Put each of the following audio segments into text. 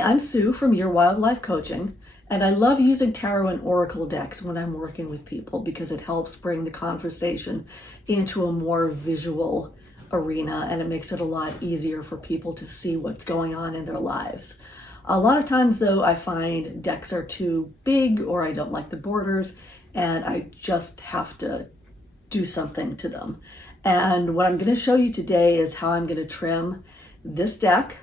I'm Sue from Your Wildlife Coaching, and I love using tarot and oracle decks when I'm working with people because it helps bring the conversation into a more visual arena, and it makes it a lot easier for people to see what's going on in their lives. A lot of times though, I find decks are too big or I don't like the borders and I just have to do something to them. And what I'm going to show you today is how I'm going to trim this deck.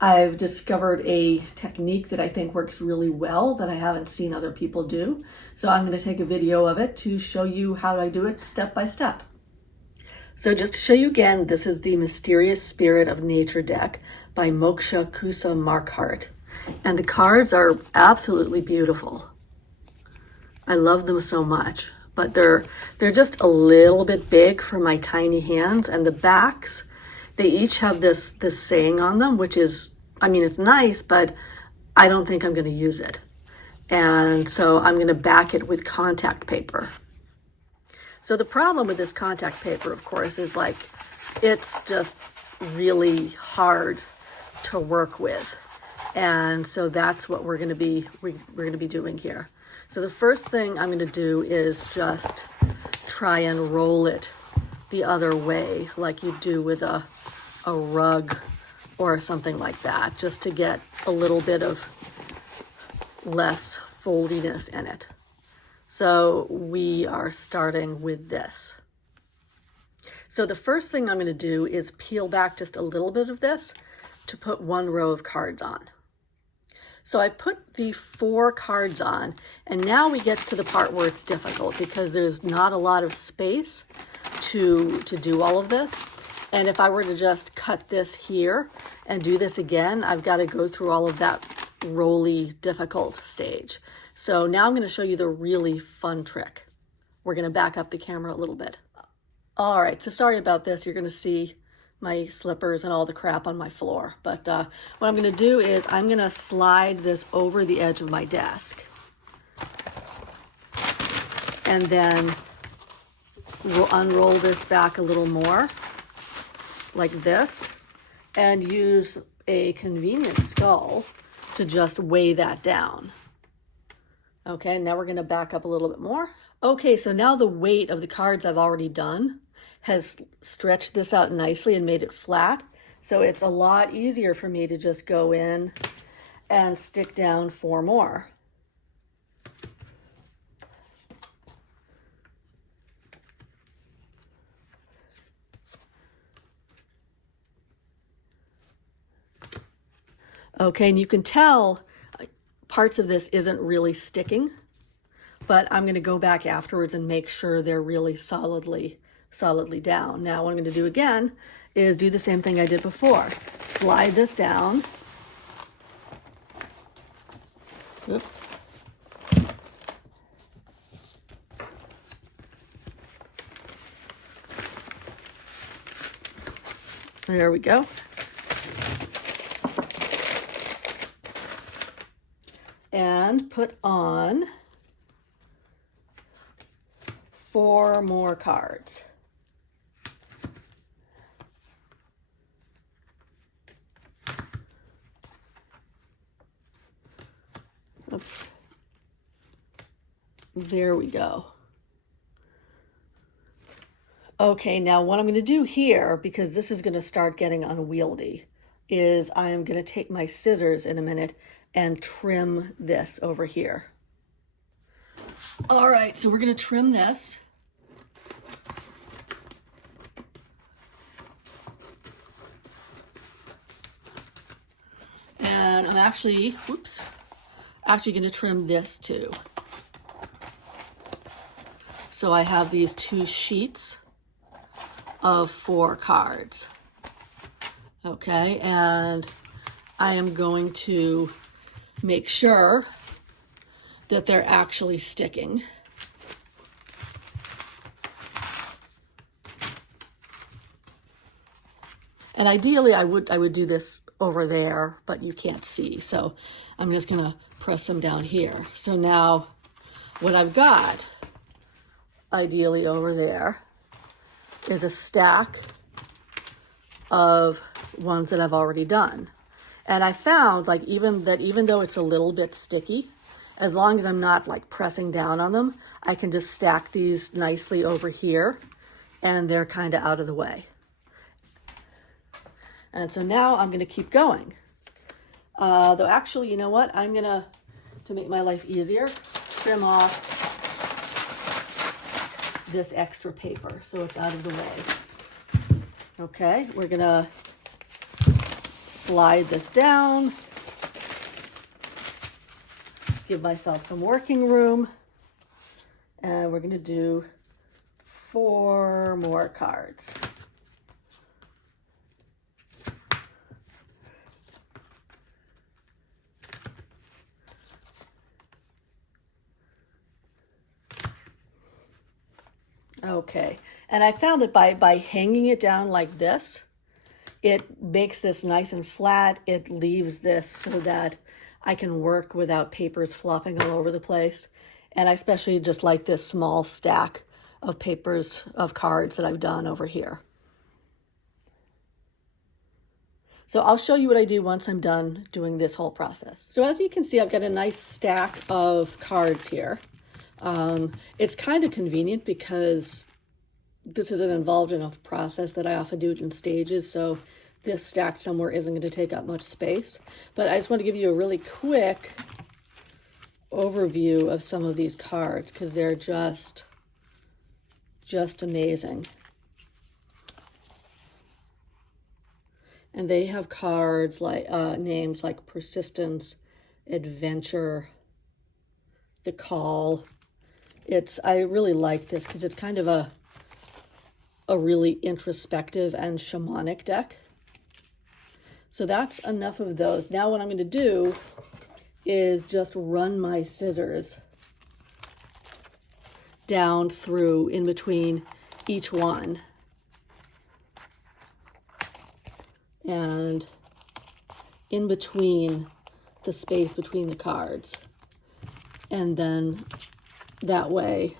I've discovered a technique that I think works really well that I haven't seen other people do. So I'm going to take a video of it to show you how I do it step by step. So just to show you again, this is the Mysterious Spirit of Nature deck by Moksha Kusa Moquardt. And the cards are absolutely beautiful. I love them so much, but they're just a little bit big for my tiny hands. And the backs, they each have this saying on them, which is, I mean, it's nice, but I don't think I'm going to use it. And so I'm going to back it with contact paper. So the problem with this contact paper, of course, is like, it's just really hard to work with. And so that's what we're going to be doing here. So the first thing I'm going to do is just try and roll it the other way, like you do with a rug or something like that, just to get a little bit of less foldiness in it. So we are starting with this. So the first thing I'm going to do is peel back just a little bit of this to put one row of cards on. So I put the 4 cards on, and now we get to the part where it's difficult because there's not a lot of space to do all of this. And if I were to just cut this here and do this again, I've got to go through all of that rolly, difficult stage. So now I'm going to show you the really fun trick. We're going to back up the camera a little bit. All right, so sorry about this. You're going to see my slippers and all the crap on my floor. But what I'm going to do is I'm going to slide this over the edge of my desk. And then we'll unroll this back a little more, like this, and use a convenient skull to just weigh that down. Okay, now we're going to back up a little bit more. Okay, so now the weight of the cards I've already done has stretched this out nicely and made it flat. So it's a lot easier for me to just go in and stick down 4 more. Okay, and you can tell parts of this isn't really sticking, but I'm going to go back afterwards and make sure they're really solidly down. Now what I'm going to do again is do the same thing I did before. Slide this down. Oop. There we go. And put on 4 more cards. Oops. There we go. Okay, now what I'm going to do here, because this is going to start getting unwieldy, is I'm going to take my scissors in a minute and trim this over here. All right, so we're going to trim this. And I'm actually going to trim this too. So I have these 2 sheets of 4 cards. Okay, and I am going to make sure that they're actually sticking. And ideally I would do this over there, but you can't see. So I'm just going to press them down here. So now what I've got ideally over there is a stack of ones that I've already done. And I found like even though it's a little bit sticky, as long as I'm not like pressing down on them, I can just stack these nicely over here and they're kind of out of the way. And so now I'm going to keep going. Though actually, you know what? I'm going to make my life easier, trim off this extra paper so it's out of the way. Okay, we're going to slide this down, give myself some working room, and we're going to do 4 more cards. Okay, and I found that by hanging it down like this, it makes this nice and flat. It leaves this so that I can work without papers flopping all over the place. And I especially just like this small stack of papers, of cards that I've done over here. So I'll show you what I do once I'm done doing this whole process. So as you can see, I've got a nice stack of cards here. It's kind of convenient because this isn't involved enough process that I often do it in stages, so this stacked somewhere isn't going to take up much space. But I just want to give you a really quick overview of some of these cards because they're just amazing. And they have cards like names like Persistence, Adventure, The Call. I really like this because it's kind of a really introspective and shamanic deck. So that's enough of those. Now what I'm going to do is just run my scissors down through in between each one. And in between the space between the cards. And then that way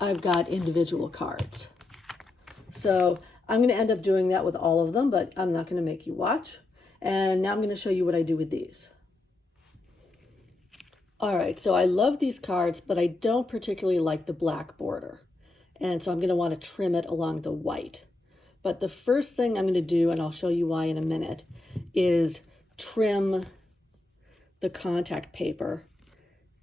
I've got individual cards. So I'm going to end up doing that with all of them, but I'm not going to make you watch. And now I'm going to show you what I do with these. All right, so I love these cards, but I don't particularly like the black border. And so I'm going to want to trim it along the white. But the first thing I'm going to do, and I'll show you why in a minute, is trim the contact paper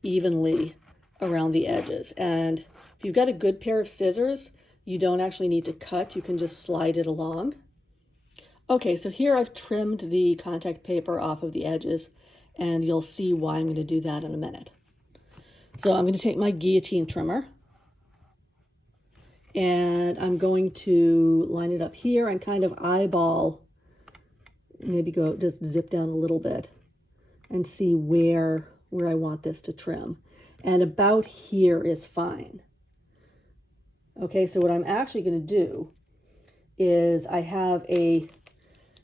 evenly around the edges. And if you've got a good pair of scissors, you don't actually need to cut. You can just slide it along. Okay, so here I've trimmed the contact paper off of the edges, and you'll see why I'm going to do that in a minute. So I'm going to take my guillotine trimmer, and I'm going to line it up here and kind of eyeball, maybe just zip down a little bit and see where I want this to trim. And about here is fine. Okay, so what I'm actually going to do is I have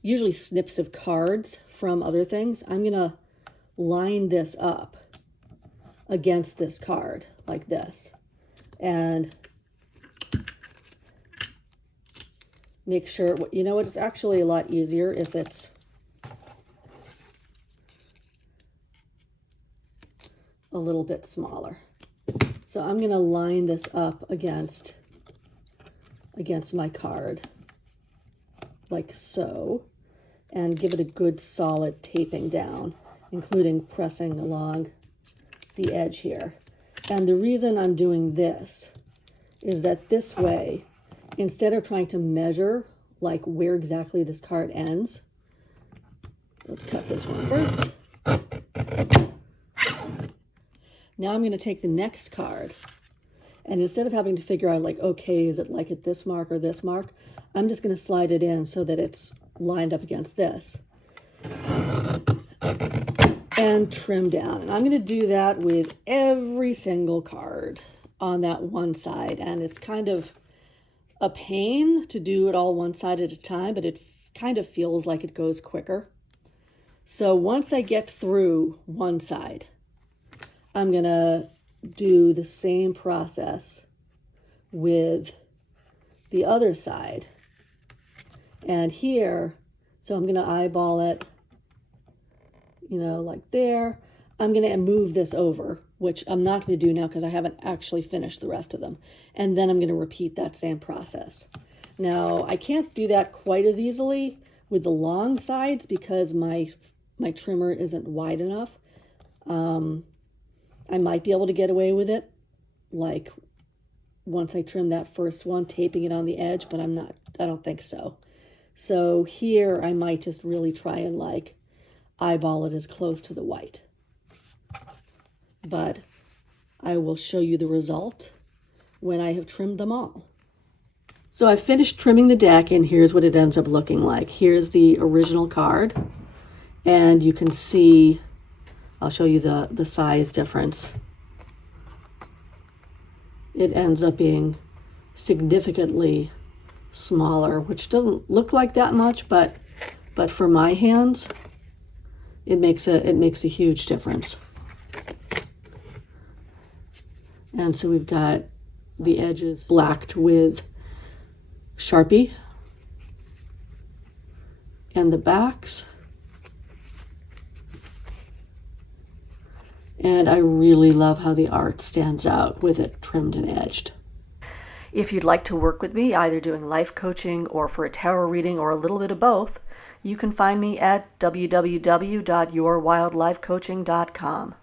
usually snips of cards from other things. I'm going to line this up against this card like this and make sure, you know what, it's actually a lot easier if it's a little bit smaller. So I'm going to line this up against my card like so and give it a good solid taping down, including pressing along the edge here. And the reason I'm doing this is that this way, instead of trying to measure like where exactly this card ends, let's cut this one first. Now I'm going to take the next card, and instead of having to figure out like, okay, is it like at this mark or this mark, I'm just going to slide it in so that it's lined up against this and trim down. And I'm going to do that with every single card on that one side. And it's kind of a pain to do it all one side at a time, but it kind of feels like it goes quicker. So once I get through one side, I'm going to do the same process with the other side. And here, So I'm going to eyeball it, you know, like there. I'm going to move this over, which I'm not going to do now because I haven't actually finished the rest of them. And then I'm going to repeat that same process. Now, I can't do that quite as easily with the long sides because my trimmer isn't wide enough. I might be able to get away with it, like once I trim that first one, taping it on the edge, but I don't think so. So here I might just really try and like eyeball it as close to the white. But I will show you the result when I have trimmed them all. So I've finished trimming the deck, and here's what it ends up looking like. Here's the original card, and you can see, I'll show you the size difference. It ends up being significantly smaller, which doesn't look like that much, but for my hands, it makes a huge difference. And so we've got the edges blacked with Sharpie and the backs. And I really love how the art stands out with it trimmed and edged. If you'd like to work with me, either doing life coaching or for a tarot reading or a little bit of both, you can find me at www.yourwildlifecoaching.com.